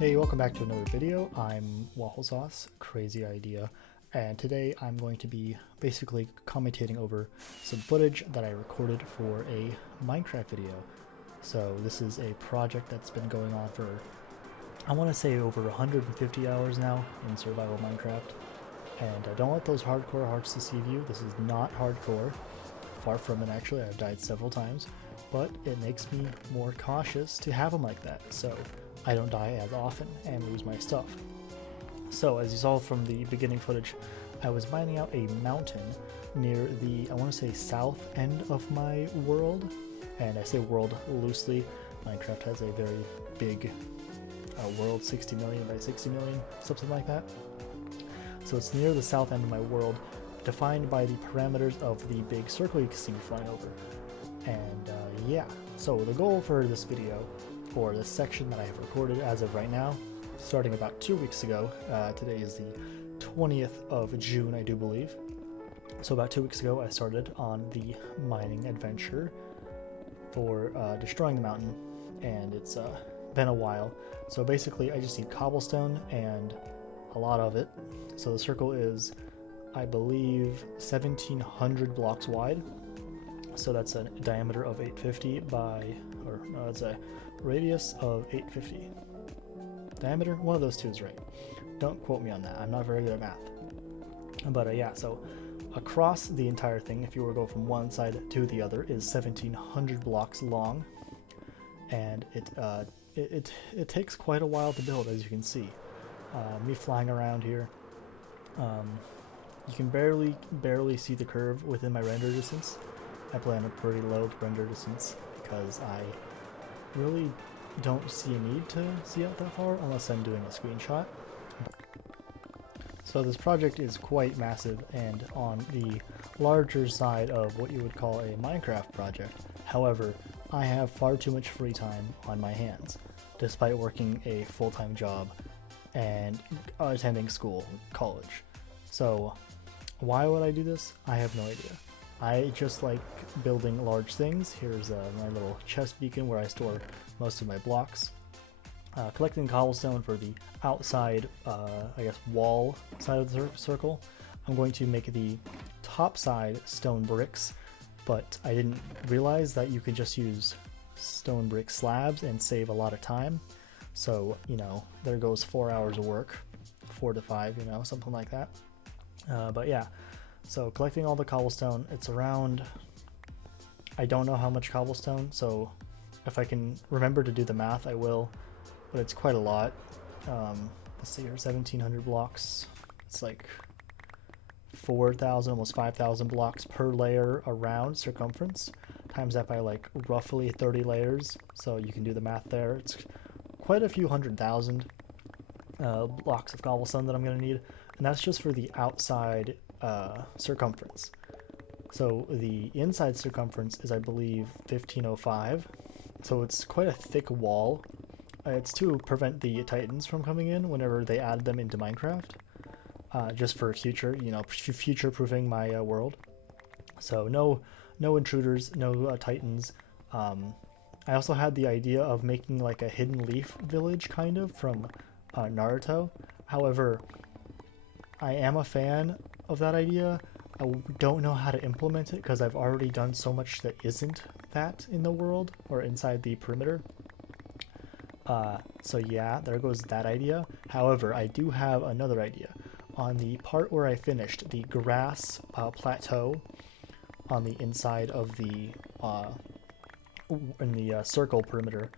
Hey, welcome back to another video. I'm Waffle Sauce, Crazy Idea, and today I'm going to be basically commentating over some footage that I recorded for a Minecraft video. So this is a project that's been going on for, I want to say, over 150 hours now in survival Minecraft. And don't let those hardcore hearts deceive you. This is not hardcore. Far from it, actually. I've died several times, but it makes me more cautious to have them like that, so I don't die as often and lose my stuff. So as you saw from the beginning footage, I was mining out a mountain near the, I want to say, south end of my world. And I say world loosely. Minecraft has a very big world, 60 million by 60 million, something like that. So it's near the south end of my world, defined by the parameters of the big circle you can see me flying over. And yeah, so the goal for this video, or this section that I have recorded as of right now, starting about 2 weeks ago. Today is the 20th of June, I do believe. So about 2 weeks ago, I started on the mining adventure for destroying the mountain, and it's been a while. So basically, I just need cobblestone and a lot of it. So the circle is, I believe, 1,700 blocks wide. So that's a diameter of 850 by, or no, it's a radius of 850. Diameter? One of those two is right. Don't quote me on that. I'm not very good at math. But yeah, so across the entire thing, if you were to go from one side to the other, is 1,700 blocks long, and it takes quite a while to build, as you can see. Me flying around here, you can barely see the curve within my render distance. I play on a pretty low render distance because I really don't see a need to see out that far unless I'm doing a screenshot. So this project is quite massive and on the larger side of what you would call a Minecraft project. However, I have far too much free time on my hands, despite working a full-time job and attending school, college. So why would I do this? I have no idea. I just like building large things. Here's my little chest beacon where I store most of my blocks. Collecting cobblestone for the outside, I guess, wall side of the circle. I'm going to make the top side stone bricks, but I didn't realize that you could just use stone brick slabs and save a lot of time. So, you know, there goes 4 hours of work, 4 to 5, you know, something like that. But yeah. So collecting all the cobblestone, it's around, I don't know how much cobblestone, so if I can remember to do the math, I will, but it's quite a lot. Let's see here, 1,700 blocks. It's like 4,000, almost 5,000 blocks per layer around circumference. Times that by like roughly 30 layers, so you can do the math there. It's quite a few 100,000 blocks of cobblestone that I'm going to need, and that's just for the outside circumference. So the inside circumference is, I believe, 1,505. So it's quite a thick wall. It's to prevent the Titans from coming in whenever they add them into Minecraft. Just for future, you know, future-proofing my world. So no intruders, no Titans. I also had the idea of making like a hidden leaf village, kind of, from Naruto. However, I am a fan of that idea. I don't know how to implement it because I've already done so much that isn't that in the world or inside the perimeter. So yeah, there goes that idea. However, I do have another idea. On the part where I finished the grass plateau on the inside of the circle perimeter,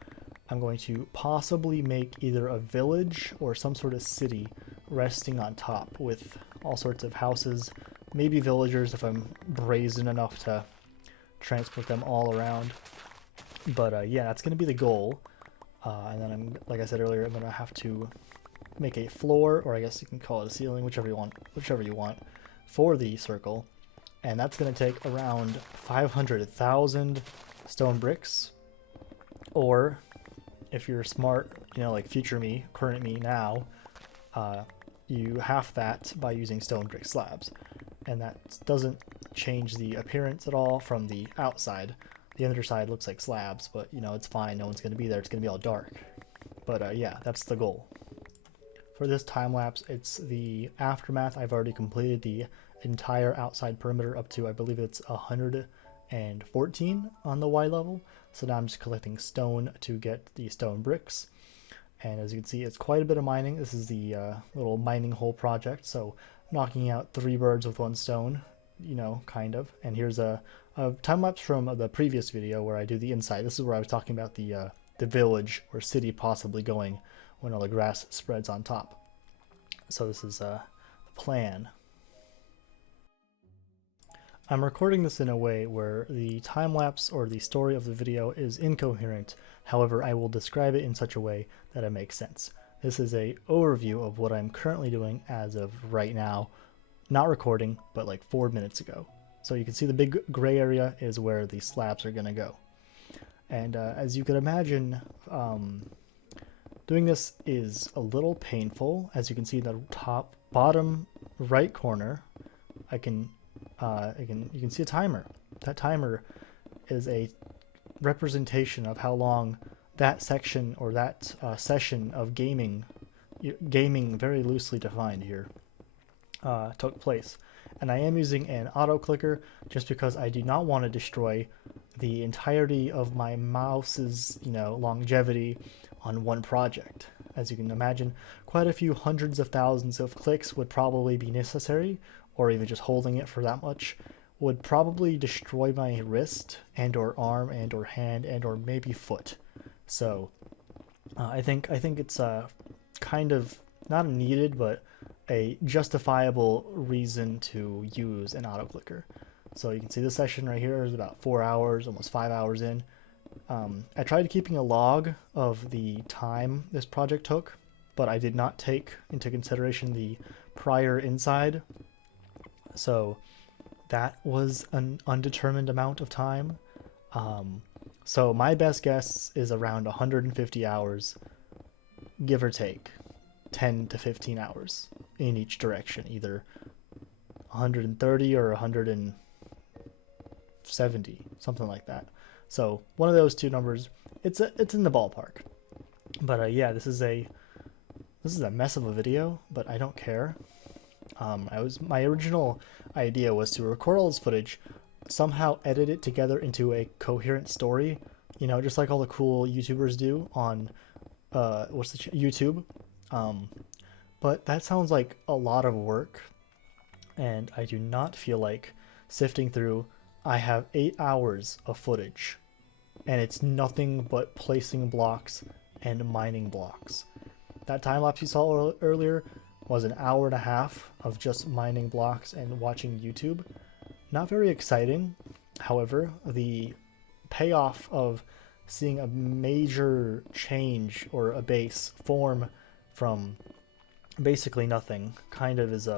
I'm going to possibly make either a village or some sort of city resting on top with all sorts of houses, maybe villagers if I'm brazen enough to transport them all around. But yeah, that's going to be the goal. And then like I said earlier, I'm going to have to make a floor, or I guess you can call it a ceiling, whichever you want, for the circle. And that's going to take around 500,000 stone bricks, or if you're smart, you know, like future me, current me now, you half that by using stone brick slabs. And that doesn't change the appearance at all from the outside. The underside looks like slabs, but you know, it's fine. No one's going to be there. It's going to be all dark. But yeah, that's the goal. For this time lapse, it's the aftermath. I've already completed the entire outside perimeter up to, I believe it's 114 on the Y level. So now I'm just collecting stone to get the stone bricks. And as you can see, it's quite a bit of mining. This is the little mining hole project. So knocking out 3 birds with 1 stone, you know, kind of. And here's a time lapse from the previous video where I do the inside. This is where I was talking about the village or city possibly going when all the grass spreads on top. So this is the plan. I'm recording this in a way where the time lapse or the story of the video is incoherent. However, I will describe it in such a way that it makes sense. This is a overview of what I'm currently doing as of right now, not recording, but like 4 minutes ago. So you can see the big gray area is where the slabs are going to go. And as you can imagine, doing this is a little painful. As you can see in the bottom right corner, you can see a timer. That timer is a representation of how long that section or that session of gaming very loosely defined here, took place. And I am using an auto clicker just because I do not want to destroy the entirety of my mouse's, you know, longevity on one project. As you can imagine, quite a few hundreds of thousands of clicks would probably be necessary, or even just holding it for that much would probably destroy my wrist and or arm and or hand and or maybe foot. So I think it's kind of not needed, but a justifiable reason to use an auto clicker. So you can see this session right here is about 4 hours, almost 5 hours in. I tried keeping a log of the time this project took, but I did not take into consideration the prior inside. So that was an undetermined amount of time. So my best guess is around 150 hours, give or take 10 to 15 hours in each direction, either 130 or 170, something like that. So one of those two numbers, it's in the ballpark. But yeah, this is a mess of a video, but I don't care. My original idea was to record all this footage, somehow edit it together into a coherent story, you know, just like all the cool YouTubers do on YouTube. But that sounds like a lot of work, and I do not feel like sifting through. I have 8 hours of footage, and it's nothing but placing blocks and mining blocks. That time lapse you saw earlier was an hour and a half of just mining blocks and watching YouTube. Not very exciting. However, the payoff of seeing a major change or a base form from basically nothing kind of is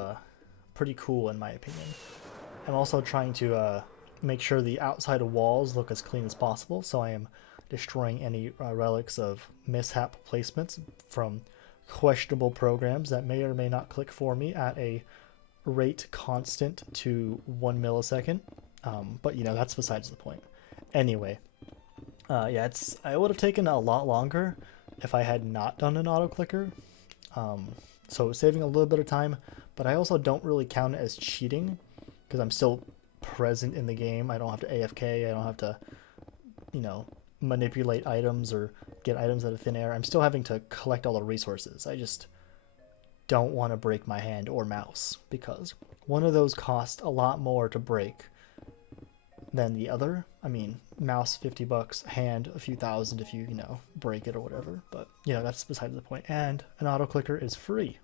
pretty cool in my opinion. I'm also trying to make sure the outside walls look as clean as possible, so I am destroying any relics of mishap placements from questionable programs that may or may not click for me at a rate constant to 1 millisecond. But you know, that's besides the point. Anyway, yeah, it would have taken a lot longer if I had not done an auto clicker. So saving a little bit of time, but I also don't really count it as cheating because I'm still present in the game. I don't have to AFK. I don't have to, you know, manipulate items or get items out of thin air. I'm still having to collect all the resources. I just don't want to break my hand or mouse because one of those costs a lot more to break than the other. I mean, mouse $50, hand a few thousand if you know, break it or whatever. But you know, that's beside the point. And an auto clicker is free.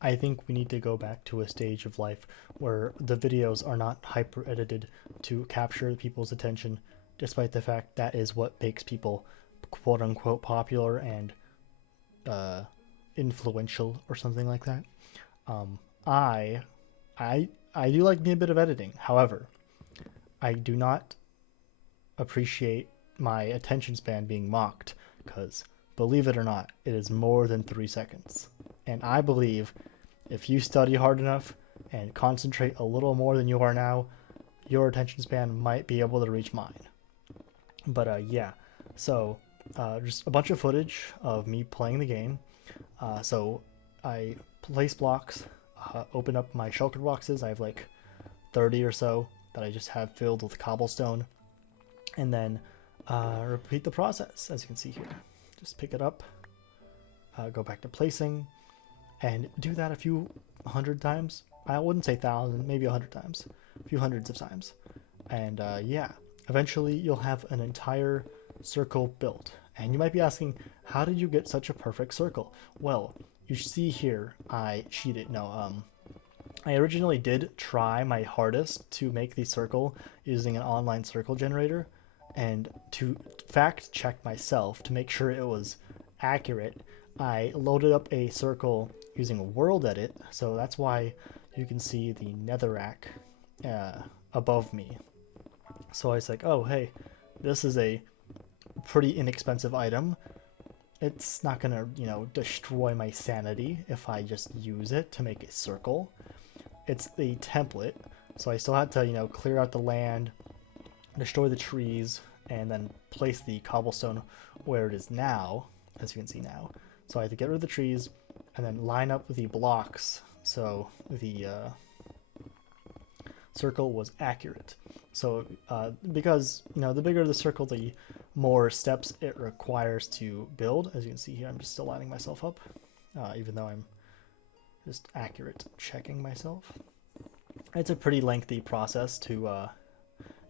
I think we need to go back to a stage of life where the videos are not hyper edited to capture people's attention, despite the fact that is what makes people quote unquote popular and influential or something like that. I do like me a bit of editing. However, I do not appreciate my attention span being mocked, because believe it or not, it is more than 3 seconds. And I believe if you study hard enough and concentrate a little more than you are now, your attention span might be able to reach mine. But yeah, so just a bunch of footage of me playing the game. So I place blocks, open up my shulker boxes. I have like 30 or so that I just have filled with cobblestone, and then repeat the process as you can see here. Just pick it up, go back to placing, and do that a few hundred times. I wouldn't say 1,000, maybe 100 times, a few hundreds of times. And yeah, eventually you'll have an entire circle built. And you might be asking, how did you get such a perfect circle? Well, you see here, I cheated. No, I originally did try my hardest to make the circle using an online circle generator, and to fact check myself to make sure it was accurate, I loaded up a circle using World Edit, so that's why you can see the netherrack above me. So I was like, oh hey, this is a pretty inexpensive item. It's not gonna, you know, destroy my sanity if I just use it to make a circle. It's a template, so I still had to, you know, clear out the land, destroy the trees, and then place the cobblestone where it is now, as you can see now. So I had to get rid of the trees and then line up the blocks so the circle was accurate. So because, you know, the bigger the circle, the more steps it requires to build. As you can see here, I'm just still lining myself up, even though I'm just accurate checking myself. It's a pretty lengthy process to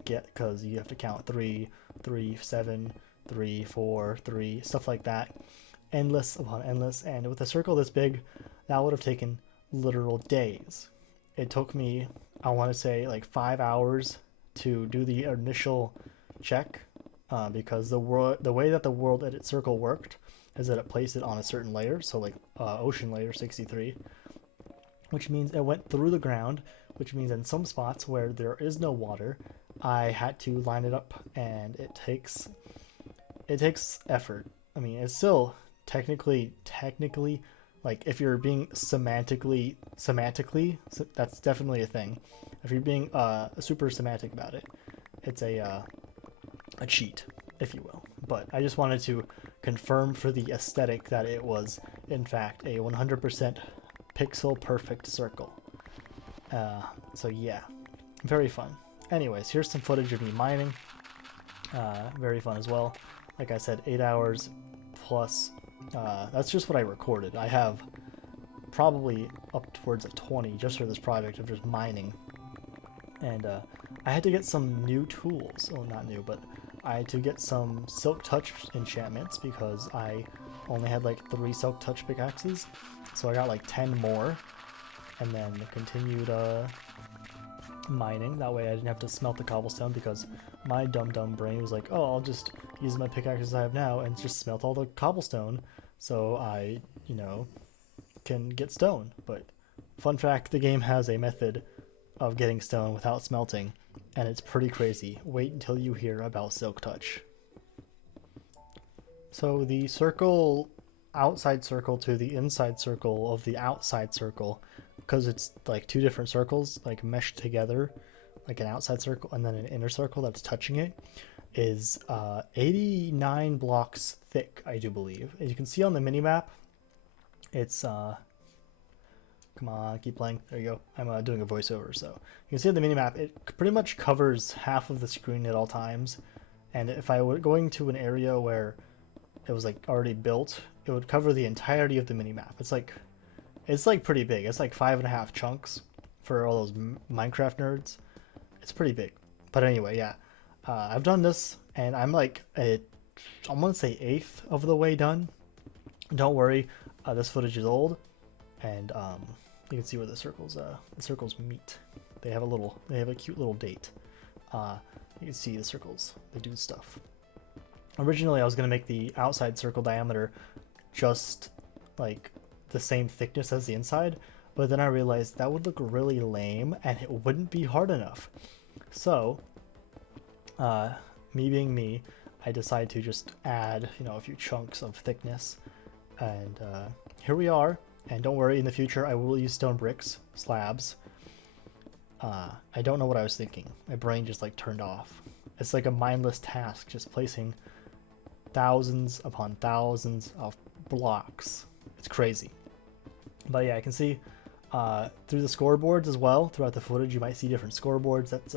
get, because you have to count 3, 3, 7, 3, 4, 3, stuff like that. Endless upon endless, and with a circle this big, that would have taken literal days. It took me, I want to say, like 5 hours to do the initial check, because the way that the World Edit circle worked is that it placed it on a certain layer, so like ocean layer 63, which means it went through the ground, which means in some spots where there is no water, I had to line it up, and it takes effort. I mean, it's still technically, like, if you're being semantically, that's definitely a thing. If you're being super semantic about it, it's a cheat, if you will. But I just wanted to confirm for the aesthetic that it was, in fact, a 100% pixel perfect circle. So yeah, very fun. Anyways, here's some footage of me mining. Very fun as well. Like I said, 8 hours plus. That's just what I recorded. I have probably upwards of 20 just for this project of just mining. And I had to get some new tools. Well, not new, but I had to get some Silk Touch enchantments because I only had like 3 Silk Touch pickaxes. So I got like 10 more, and then continued mining. That way I didn't have to smelt the cobblestone, because my dumb brain was like, oh, I'll just use my pickaxes I have now and just smelt all the cobblestone so I, you know, can get stone. But fun fact, the game has a method of getting stone without smelting, and it's pretty crazy. Wait until you hear about Silk Touch. So the circle, outside circle to the inside circle of the outside circle, because it's like 2 different circles like meshed together, like an outside circle and then an inner circle that's touching it, is 89 blocks thick, I do believe. As you can see on the minimap, it's come on, keep playing. There you go. I'm doing a voiceover, so you can see on the minimap it pretty much covers half of the screen at all times. And if I were going to an area where it was like already built, it would cover the entirety of the minimap. It's like pretty big. It's like 5.5 chunks for all those Minecraft nerds. It's pretty big. But anyway, yeah. I've done this, and I'm like, I'm gonna say 1/8 of the way done. Don't worry, this footage is old, and you can see where the circles meet. They have a cute little date. You can see the circles, they do stuff. Originally, I was gonna make the outside circle diameter just like the same thickness as the inside, but then I realized that would look really lame and it wouldn't be hard enough. So me being me, I decide to just add, a few chunks of thickness. And here we are. And don't worry, in the future I will use stone bricks, slabs. I don't know what I was thinking. My brain just like turned off. It's like a mindless task, just placing thousands upon thousands of blocks. It's crazy. But yeah, I can see through the scoreboards as well. Throughout the footage, you might see different scoreboards. That's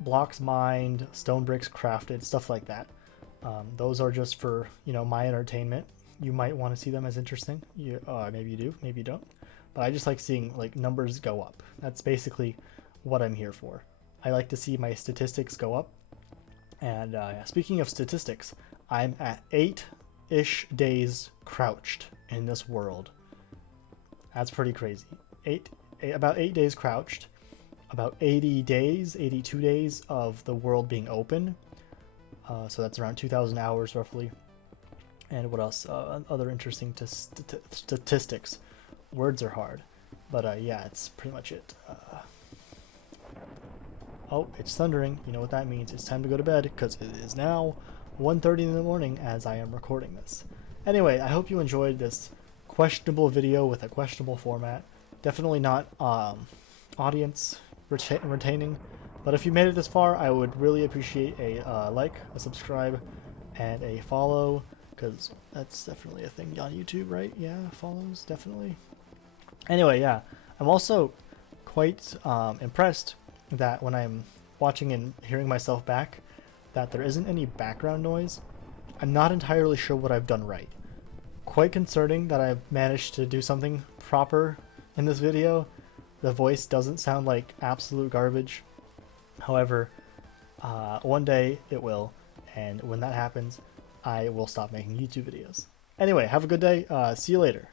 blocks mined, stone bricks crafted, stuff like that. Those are just for my entertainment. You might want to see them as interesting. Maybe you do, maybe you don't. But I just like seeing like numbers go up. That's basically what I'm here for. I like to see my statistics go up. And speaking of statistics, I'm at 8-ish days crouched in this world. That's pretty crazy. About 8 days crouched. About 80 days, 82 days of the world being open. So that's around 2,000 hours roughly. And what else? Other interesting statistics. Words are hard. But yeah, it's pretty much it. Oh, it's thundering. You know what that means. It's time to go to bed because it is now 1:30 in the morning as I am recording this. Anyway, I hope you enjoyed this questionable video with a questionable format. Definitely not audience retaining. But if you made it this far, I would really appreciate a like, a subscribe, and a follow. Because that's definitely a thing on YouTube, right? Yeah, follows, definitely. Anyway, yeah. I'm also quite impressed that when I'm watching and hearing myself back, that there isn't any background noise. I'm not entirely sure what I've done right. Quite concerning that I've managed to do something proper in this video. The voice doesn't sound like absolute garbage. However, one day it will, and when that happens, I will stop making YouTube videos. Anyway, have a good day. See you later.